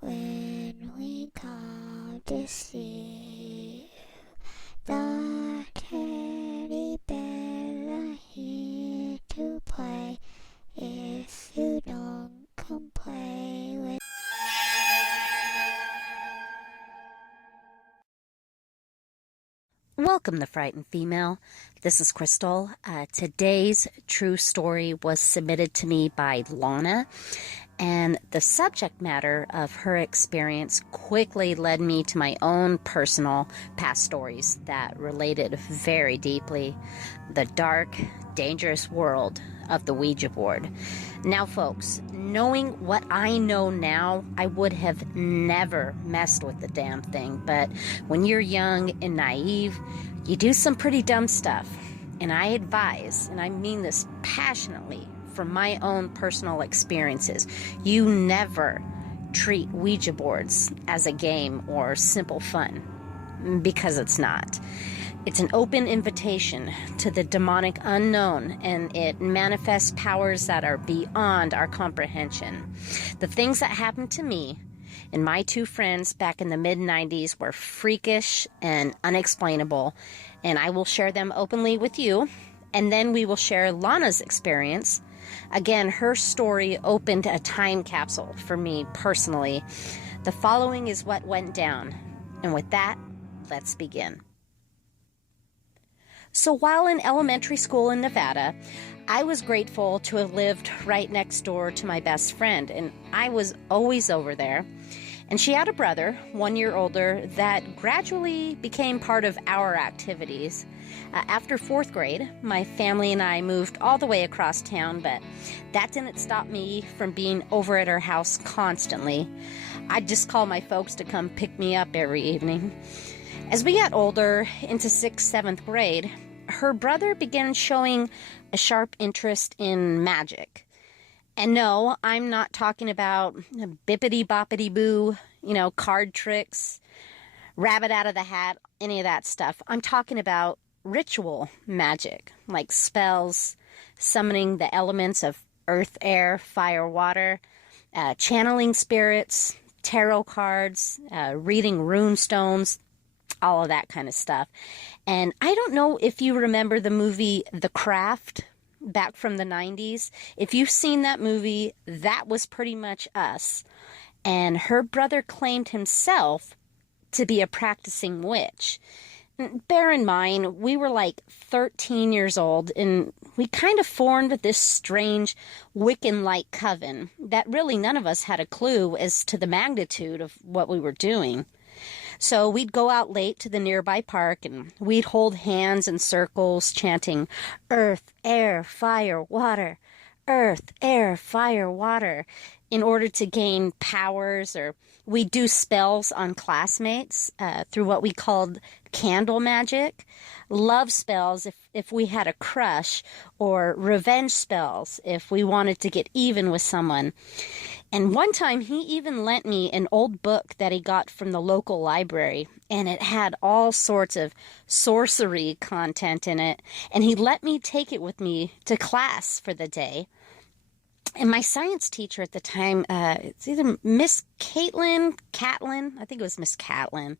when we come to see the teddy bears are here to play. If you don't come play with. Welcome to Frightened Female. This is Crystal. Today's true story was submitted to me by Lana, and the subject matter of her experience quickly led me to my own personal past stories that related very deeply the dark, dangerous world of the Ouija board. Now, folks, knowing what I know now, I would have never messed with the damn thing. But when you're young and naive, you do some pretty dumb stuff. And I advise, and I mean this passionately from my own personal experiences, you never treat Ouija boards as a game or simple fun, because it's not. It's an open invitation to the demonic unknown, and it manifests powers that are beyond our comprehension. The things that happened to me and my two friends back in the mid-90s were freakish and unexplainable, and I will share them openly with you. And then we will share Lana's experience. Again, her story opened a time capsule for me personally. The following is what went down. And with that, let's begin. So while in elementary school in Nevada, I was grateful to have lived right next door to my best friend, and I was always over there. And she had a brother, 1 year older, that gradually became part of our activities. After fourth grade, my family and I moved all the way across town, but that didn't stop me from being over at her house constantly. I'd just call my folks to come pick me up every evening. As we got older, into 6th, 7th grade, her brother began showing a sharp interest in magic. And no, I'm not talking about bippity-boppity-boo, card tricks, rabbit out of the hat, any of that stuff. I'm talking about ritual magic, like spells, summoning the elements of earth, air, fire, water, channeling spirits, tarot cards, reading rune stones, all of that kind of stuff. And I don't know if you remember the movie The Craft back from the 90s. If you've seen that movie, that was pretty much us. And her brother claimed himself to be a practicing witch. Bear in mind, we were like 13 years old, and we kind of formed this strange Wiccan-like coven that really none of us had a clue as to the magnitude of what we were doing. So we'd go out late to the nearby park, and we'd hold hands in circles chanting, earth, air, fire, water, earth, air, fire, water, in order to gain powers, or we'd do spells on classmates through what we called candle magic, love spells if we had a crush, or revenge spells if we wanted to get even with someone. And one time he even lent me an old book that he got from the local library, and it had all sorts of sorcery content in it, and he let me take it with me to class for the day. And my science teacher at the time, it's either Miss Catlin, I think it was Miss Catlin.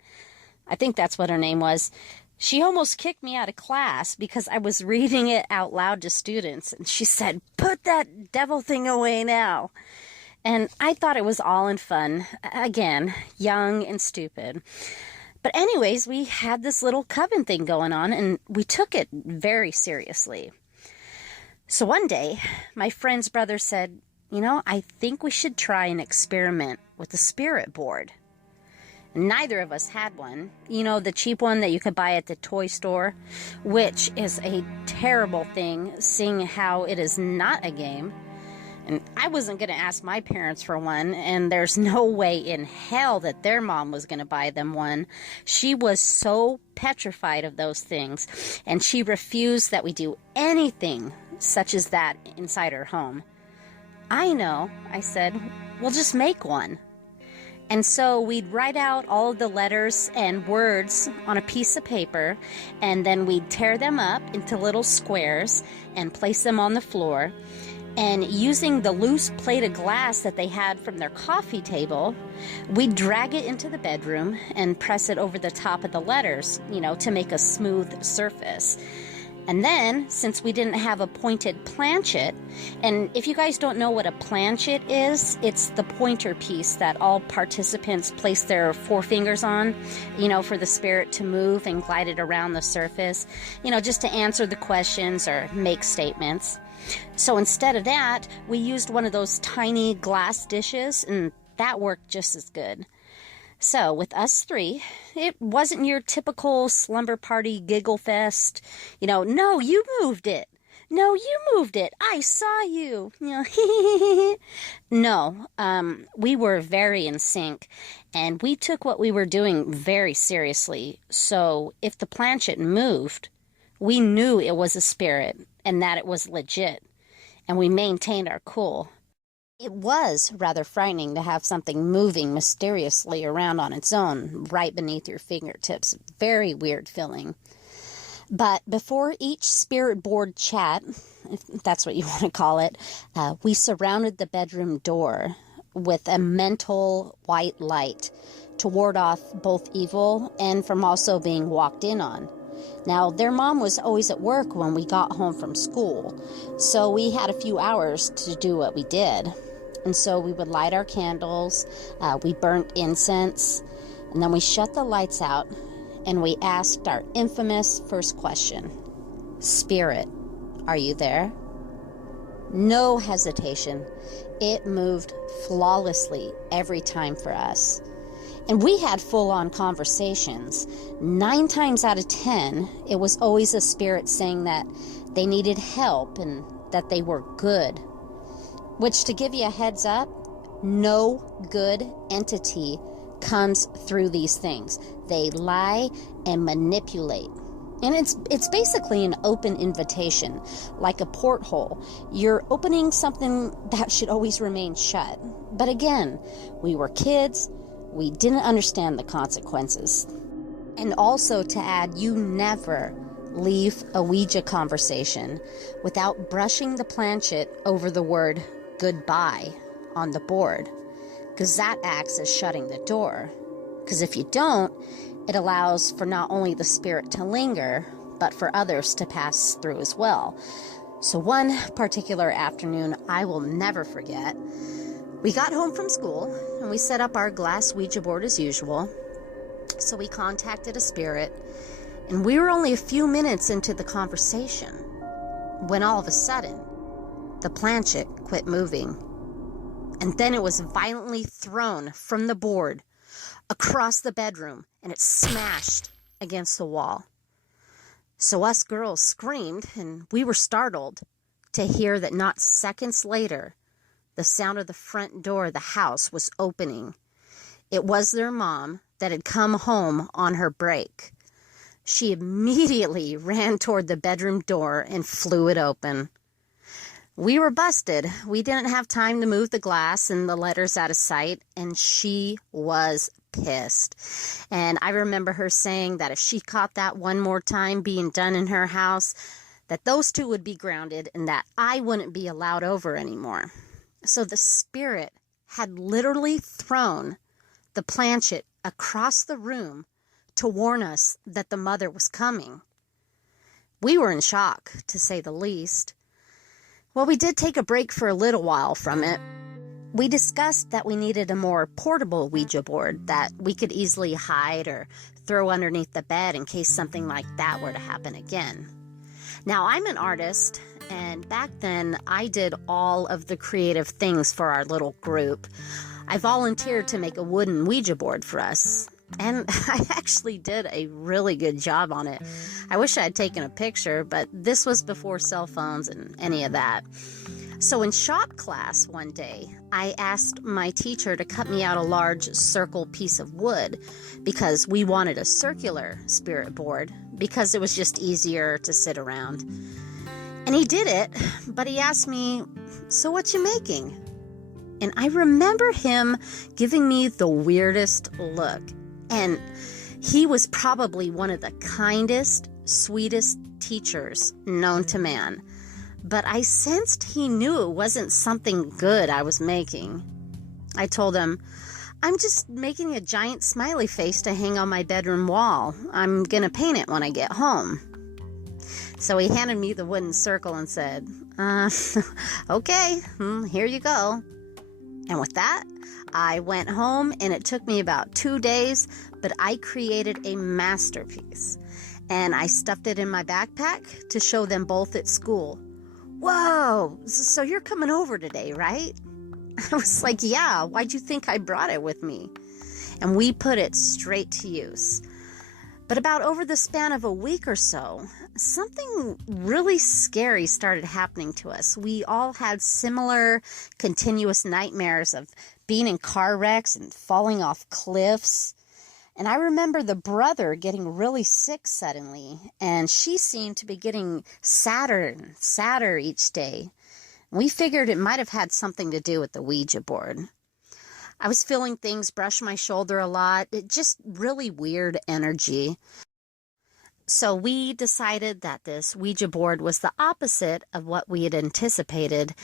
I think that's what her name was. She almost kicked me out of class because I was reading it out loud to students. And she said, "Put that devil thing away now." And I thought it was all in fun. Again, young and stupid. But anyways, we had this little coven thing going on, and we took it very seriously. So one day, my friend's brother said, I think we should try an experiment with the spirit board. Neither of us had one. The cheap one that you could buy at the toy store, which is a terrible thing, seeing how it is not a game. And I wasn't going to ask my parents for one, and there's no way in hell that their mom was going to buy them one. She was so petrified of those things, and she refused that we do anything such as that inside her home. "I know," I said. "We'll just make one." And so we'd write out all of the letters and words on a piece of paper, and then we'd tear them up into little squares and place them on the floor. And using the loose plate of glass that they had from their coffee table, we'd drag it into the bedroom and press it over the top of the letters, to make a smooth surface. And then, since we didn't have a pointed planchet, and if you guys don't know what a planchet is, it's the pointer piece that all participants place their forefingers on, for the spirit to move and glide it around the surface, just to answer the questions or make statements. So instead of that, we used one of those tiny glass dishes, and that worked just as good. So, with us three, it wasn't your typical slumber party giggle fest. No, you moved it. No, you moved it. I saw you. No, we were very in sync, and we took what we were doing very seriously. So, if the planchet moved, we knew it was a spirit and that it was legit, and we maintained our cool. It was rather frightening to have something moving mysteriously around on its own right beneath your fingertips. Very weird feeling. But before each spirit board chat, if that's what you want to call it, we surrounded the bedroom door with a mental white light to ward off both evil and from also being walked in on. Now, their mom was always at work when we got home from school, so we had a few hours to do what we did. And so we would light our candles, we burnt incense, and then we shut the lights out, and we asked our infamous first question. Spirit, are you there? No hesitation. It moved flawlessly every time for us. And we had full-on conversations. 9 times out of 10, it was always a spirit saying that they needed help and that they were good. Which, to give you a heads up, no good entity comes through these things. They lie and manipulate. And it's basically an open invitation, like a porthole. You're opening something that should always remain shut. But again, we were kids. We didn't understand the consequences. And also to add, you never leave a Ouija conversation without brushing the planchet over the word goodbye on the board, because that acts as shutting the door. Because if you don't, it allows for not only the spirit to linger, but for others to pass through as well. So one particular afternoon I will never forget, we got home from school and we set up our glass Ouija board as usual. So we contacted a spirit, and we were only a few minutes into the conversation when all of a sudden the planchet quit moving, and then it was violently thrown from the board across the bedroom, and it smashed against the wall. So us girls screamed, and we were startled to hear that not seconds later, the sound of the front door of the house was opening. It was their mom that had come home on her break. She immediately ran toward the bedroom door and flew it open. We were busted. We didn't have time to move the glass and the letters out of sight, and she was pissed. And I remember her saying that if she caught that one more time being done in her house, that those two would be grounded and that I wouldn't be allowed over anymore. So the spirit had literally thrown the planchet across the room to warn us that the mother was coming. We were in shock, to say the least. Well, we did take a break for a little while from it. We discussed that we needed a more portable Ouija board that we could easily hide or throw underneath the bed in case something like that were to happen again. Now, I'm an artist, and back then I did all of the creative things for our little group. I volunteered to make a wooden Ouija board for us, and I actually did a really good job on it. I wish I had taken a picture, but this was before cell phones and any of that. So in shop class one day, I asked my teacher to cut me out a large circle piece of wood because we wanted a circular spirit board because it was just easier to sit around. And he did it, but he asked me, "So what you making?" And I remember him giving me the weirdest look. And he was probably one of the kindest, sweetest teachers known to man. but I sensed he knew it wasn't something good I was making. I told him, "I'm just making a giant smiley face to hang on my bedroom wall. I'm gonna paint it when I get home." So he handed me the wooden circle and said, "Okay, here you go." And with that, I went home, and it took me about 2 days, but I created a masterpiece. And I stuffed it in my backpack to show them both at school. "Whoa, so you're coming over today, right?" I was like, "Yeah, why'd you think I brought it with me?" And we put it straight to use. But about over the span of a week or so, something really scary started happening to us. We all had similar continuous nightmares of being in car wrecks and falling off cliffs. And I remember the brother getting really sick suddenly, and she seemed to be getting sadder and sadder each day. We figured it might have had something to do with the Ouija board. I was feeling things brush my shoulder a lot. It just really weird energy. So we decided that this Ouija board was the opposite of what we had anticipated.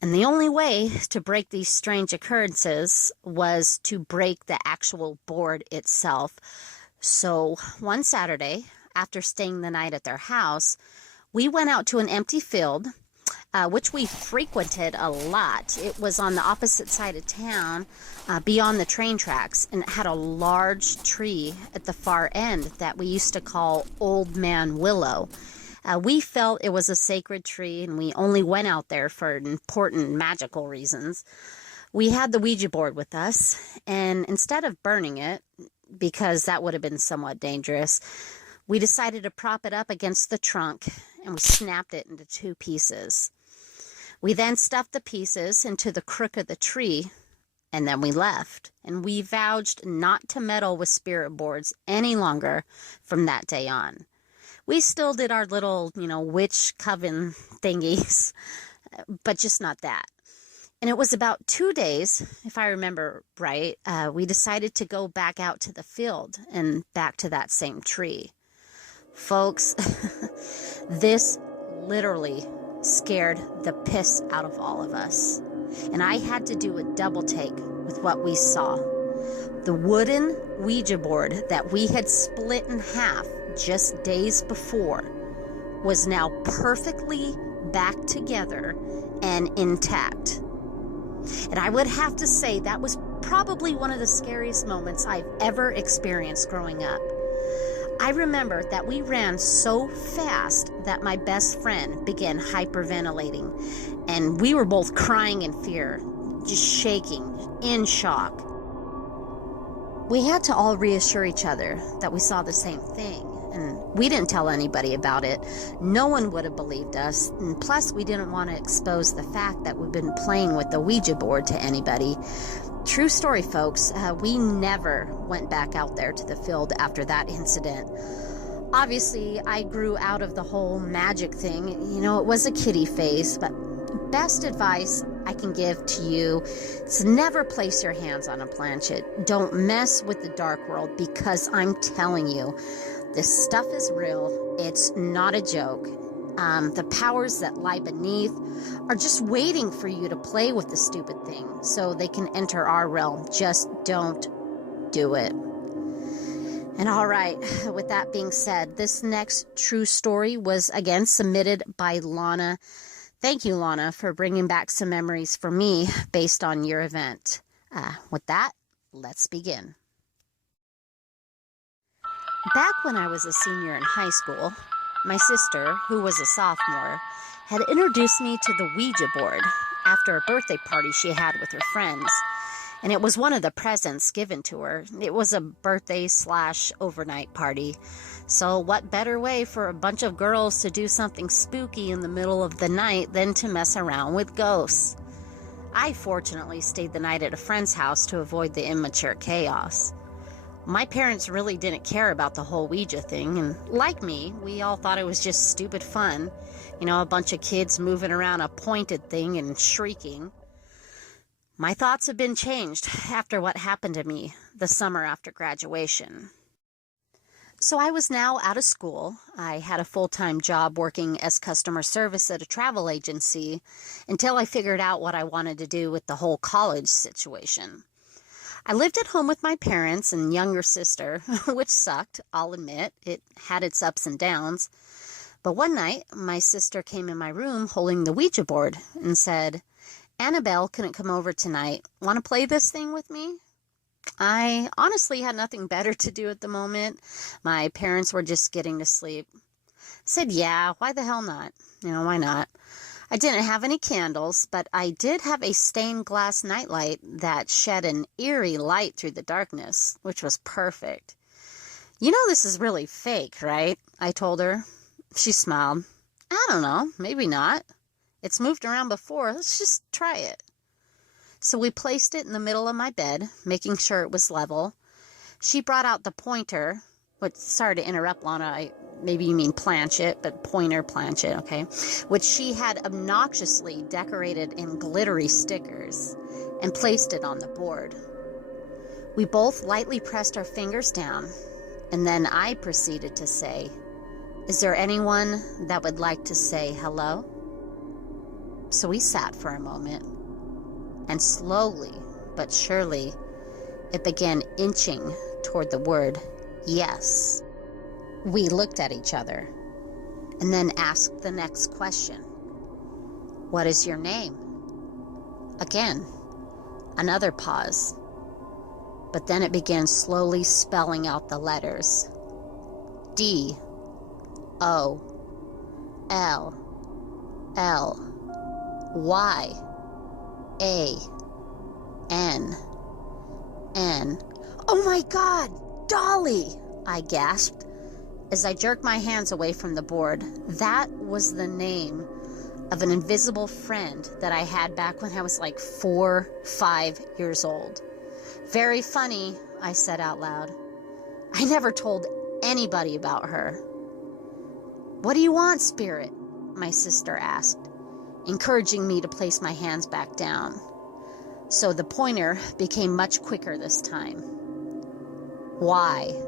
And the only way to break these strange occurrences was to break the actual board itself. So one Saturday, after staying the night at their house, we went out to an empty field, which we frequented a lot. It was on the opposite side of town, beyond the train tracks, and it had a large tree at the far end that we used to call Old Man Willow. We felt it was a sacred tree, and we only went out there for important magical reasons. We had the Ouija board with us, and instead of burning it, because that would have been somewhat dangerous, we decided to prop it up against the trunk, and we snapped it into 2 pieces. We then stuffed the pieces into the crook of the tree, and then we left. And we vowed not to meddle with spirit boards any longer from that day on. We still did our little, witch coven thingies, but just not that. And it was about 2 days, if I remember right, we decided to go back out to the field and back to that same tree. Folks, this literally scared the piss out of all of us. And I had to do a double take with what we saw. The wooden Ouija board that we had split in half just days before was now perfectly back together and intact. And I would have to say that was probably one of the scariest moments I've ever experienced growing up. I remember that we ran so fast that my best friend began hyperventilating, and we were both crying in fear, just shaking, in shock. We had to all reassure each other that we saw the same thing, and we didn't tell anybody about it. No one would have believed us, and plus we didn't want to expose the fact that we've been playing with the Ouija board to anybody. True story, folks. We never went back out there to the field after that incident. Obviously, I grew out of the whole magic thing. It was a kiddie phase, but best advice I can give to you is never place your hands on a planchette. Don't mess with the dark world, because I'm telling you, this stuff is real. It's not a joke. The powers that lie beneath are just waiting for you to play with the stupid thing so they can enter our realm. Just don't do it. And all right, with that being said, this next true story was again submitted by Lana. Thank you, Lana, for bringing back some memories for me based on your event. With that, let's begin. Back when I was a senior in high school, my sister, who was a sophomore, had introduced me to the Ouija board after a birthday party she had with her friends. And it was one of the presents given to her. It was a birthday/overnight party. So what better way for a bunch of girls to do something spooky in the middle of the night than to mess around with ghosts? I fortunately stayed the night at a friend's house to avoid the immature chaos. My parents really didn't care about the whole Ouija thing, and like me, we all thought it was just stupid fun. A bunch of kids moving around a pointed thing and shrieking. My thoughts have been changed after what happened to me the summer after graduation. So I was now out of school. I had a full-time job working as customer service at a travel agency until I figured out what I wanted to do with the whole college situation. I lived at home with my parents and younger sister, which sucked, I'll admit. It had its ups and downs. But one night, my sister came in my room holding the Ouija board and said, "Annabelle couldn't come over tonight. Want to play this thing with me?" I honestly had nothing better to do at the moment. My parents were just getting to sleep. I said, yeah, why the hell not? Why not? I didn't have any candles, but I did have a stained glass nightlight that shed an eerie light through the darkness, which was perfect. "You know this is really fake, right?" I told her. She smiled. "I don't know, maybe not. It's moved around before. Let's just try it." So we placed it in the middle of my bed, making sure it was level. She brought out the pointer, which, sorry to interrupt, Lana, maybe you mean planchet, but pointer, planchet, okay, which she had obnoxiously decorated in glittery stickers, and placed it on the board. We both lightly pressed our fingers down, and then I proceeded to say, "Is there anyone that would like to say hello?" So we sat for a moment. And slowly but surely, it began inching toward the word yes. We looked at each other and then asked the next question. "What is your name?" Again, another pause. But then it began slowly spelling out the letters. D-O-L-L-Y-A-N-N. "Oh my God, Dolly!" I gasped as I jerked my hands away from the board. That was the name of an invisible friend that I had back when I was like 5 years old. "Very funny," I said out loud. I never told anybody about her. "What do you want, spirit?" my sister asked, encouraging me to place my hands back down. So the pointer became much quicker this time. Y-O-U.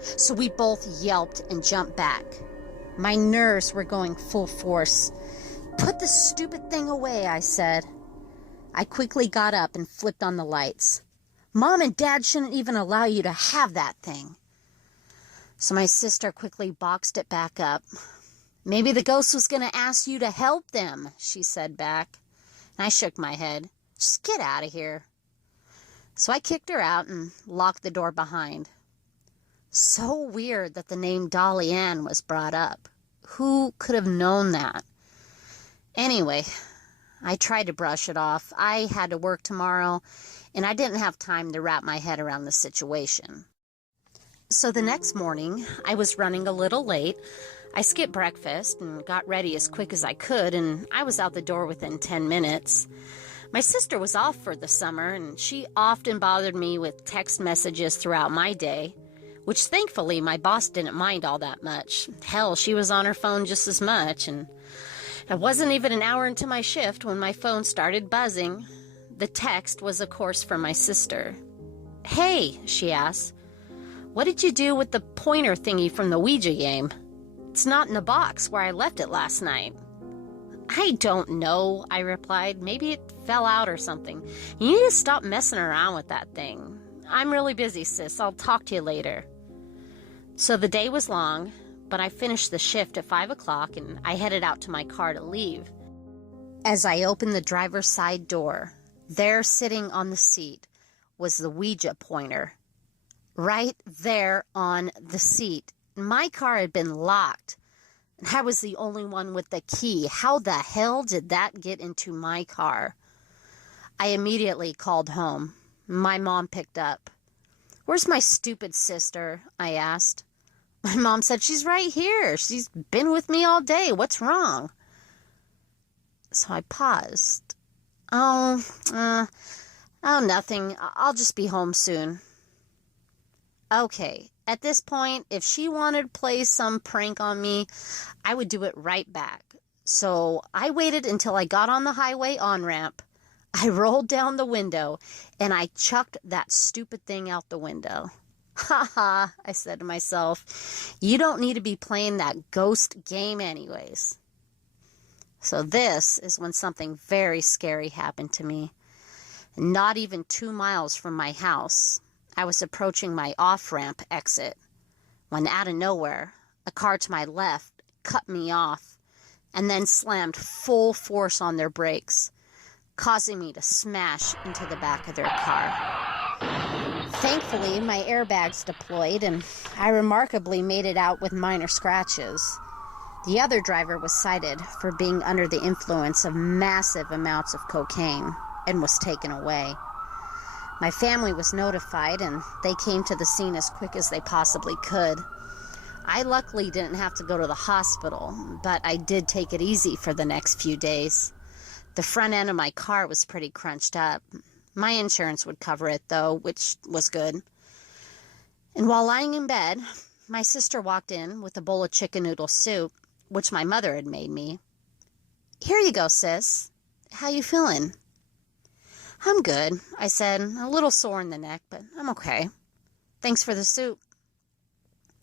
So we both yelped and jumped back. My nerves were going full force. "Put the stupid thing away," I said. I quickly got up and flipped on the lights. "Mom and Dad shouldn't even allow you to have that thing." So my sister quickly boxed it back up. "Maybe the ghost was going to ask you to help them," she said back. And I shook my head. "Just get out of here." So I kicked her out and locked the door behind. So weird that the name Dolly Ann was brought up. Who could have known that? Anyway, I tried to brush it off. I had to work tomorrow, and I didn't have time to wrap my head around the situation. So the next morning, I was running a little late. I skipped breakfast and got ready as quick as I could, and I was out the door within 10 minutes. My sister was off for the summer, and she often bothered me with text messages throughout my day, which thankfully my boss didn't mind all that much. Hell, she was on her phone just as much, and it wasn't even an hour into my shift when my phone started buzzing. The text was, of course, from my sister. "Hey," she asked, "what did you do with the pointer thingy from the Ouija game? It's not in the box where I left it last night." "I don't know," I replied. "Maybe it fell out or something. You need to stop messing around with that thing. I'm really busy, sis. I'll talk to you later." So the day was long, but I finished the shift at 5 o'clock and I headed out to my car to leave. As I opened the driver's side door, there sitting on the seat was the Ouija pointer. Right there on the seat. My car had been locked. I was the only one with the key. How the hell did that get into my car? I immediately called home. My mom picked up. "Where's my stupid sister?" I asked. My mom said, "She's right here. She's been with me all day. What's wrong?" So I paused. Oh, nothing. I'll just be home soon." Okay, at this point, if she wanted to play some prank on me, I would do it right back. So I waited until I got on the highway on-ramp. I rolled down the window, and I chucked that stupid thing out the window. Ha ha, I said to myself. You don't need to be playing that ghost game anyways. So this is when something very scary happened to me. Not even 2 miles from my house, I was approaching my off-ramp exit when out of nowhere, a car to my left cut me off and then slammed full force on their brakes, causing me to smash into the back of their car. Thankfully, my airbags deployed and I remarkably made it out with minor scratches. The other driver was cited for being under the influence of massive amounts of cocaine and was taken away. My family was notified and they came to the scene as quick as they possibly could. I luckily didn't have to go to the hospital, but I did take it easy for the next few days. The front end of my car was pretty crunched up. My insurance would cover it though, which was good. And while lying in bed, my sister walked in with a bowl of chicken noodle soup, which my mother had made me. "Here you go, sis. How you feeling?" "I'm good," I said, a little sore in the neck, but I'm okay. "Thanks for the soup."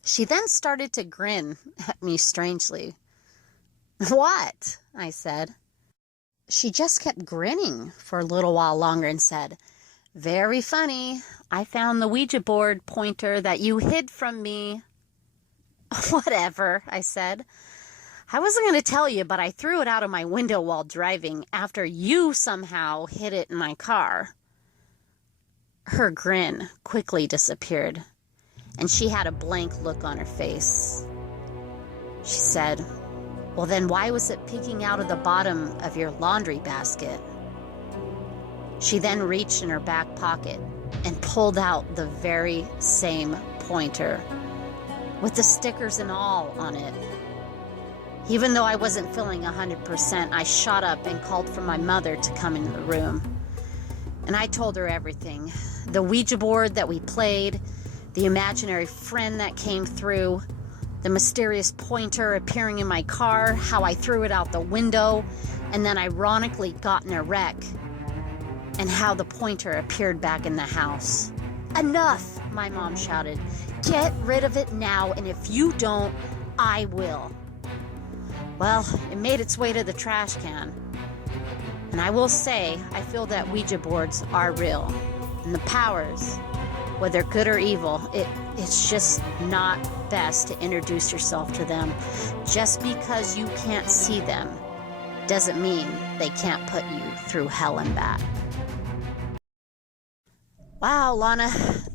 She then started to grin at me strangely. "What?" I said. She just kept grinning for a little while longer and said, "Very funny. I found the Ouija board pointer that you hid from me." "Whatever," I said. "I wasn't going to tell you, but I threw it out of my window while driving after you somehow hid it in my car." Her grin quickly disappeared, and she had a blank look on her face. She said, "Well, then why was it peeking out of the bottom of your laundry basket?" She then reached in her back pocket and pulled out the very same pointer with the stickers and all on it. Even though I wasn't feeling 100%, I shot up and called for my mother to come into the room. And I told her everything. The Ouija board that we played, the imaginary friend that came through, the mysterious pointer appearing in my car, how I threw it out the window, and then ironically got in a wreck, and how the pointer appeared back in the house. "Enough!" my mom shouted. "Get rid of it now, and if you don't, I will." Well, it made its way to the trash can. And I will say, I feel that Ouija boards are real. And the powers, whether good or evil, it's just not best to introduce yourself to them. Just because you can't see them doesn't mean they can't put you through hell and back. Wow, Lana,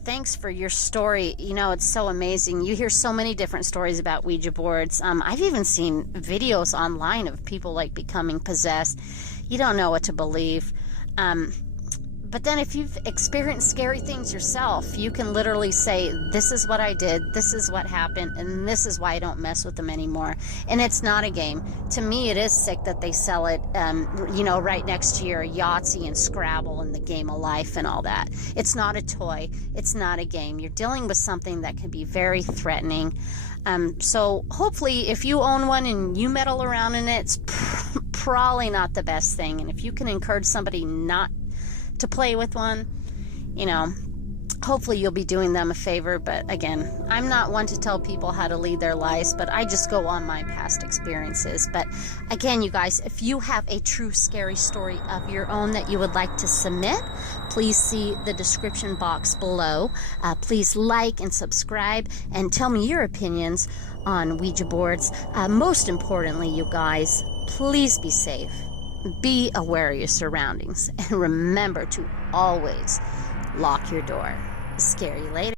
thanks for your story. You know, it's so amazing. You hear so many different stories about Ouija boards. I've even seen videos online of people like becoming possessed. You don't know what to believe. But then if you've experienced scary things yourself, you can literally say, this is what I did, this is what happened, and this is why I don't mess with them anymore. And it's not a game. To me, it is sick that they sell it, right next to your Yahtzee and Scrabble and the game of life and all that. It's not a toy. It's not a game. You're dealing with something that can be very threatening. So hopefully if you own one and you meddle around in it, it's probably not the best thing. And if you can encourage somebody not to play with one, hopefully you'll be doing them a favor. But again, I'm not one to tell people how to lead their lives, but I just go on my past experiences. But again, you guys, if you have a true scary story of your own that you would like to submit, please see the description box below. Please like and subscribe and tell me your opinions on Ouija boards. Most importantly, you guys, please be safe. Be aware of your surroundings and remember to always lock your door. Scare you later.